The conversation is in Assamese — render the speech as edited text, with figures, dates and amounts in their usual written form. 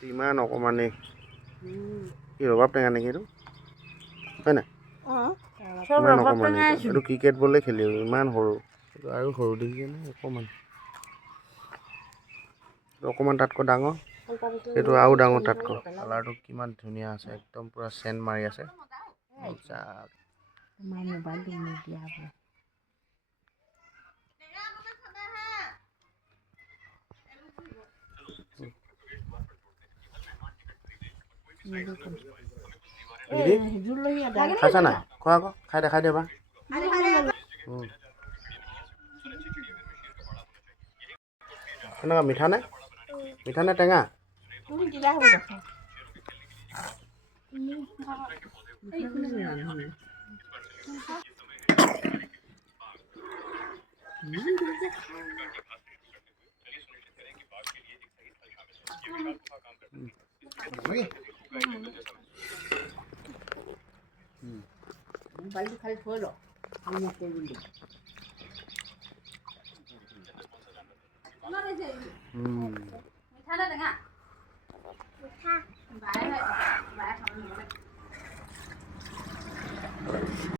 ইমান অকমানে কি ৰবাব টেঙা নেকি এইটো হয় নাই ইমান অকমানে এইটো ক্ৰিকেট বলে খেলি ইমান সৰু আৰু সৰু দেখিছেনে অকমান অকমান তাতকৈ ডাঙৰ এইটো আৰু ডাঙৰ তাতকৈ কালাৰটো কিমান ধুনীয়া আছে একদম পুৰা চেন মাৰি আছে খাইছা নাই খোৱা আকৌ খাই দেখাই দিবা কেনেকুৱা মিঠা নে টেঙা বালি খালি থৈ ল আমি কৰি দিম মিঠা নে টেঙা মিঠা বায়ে খাব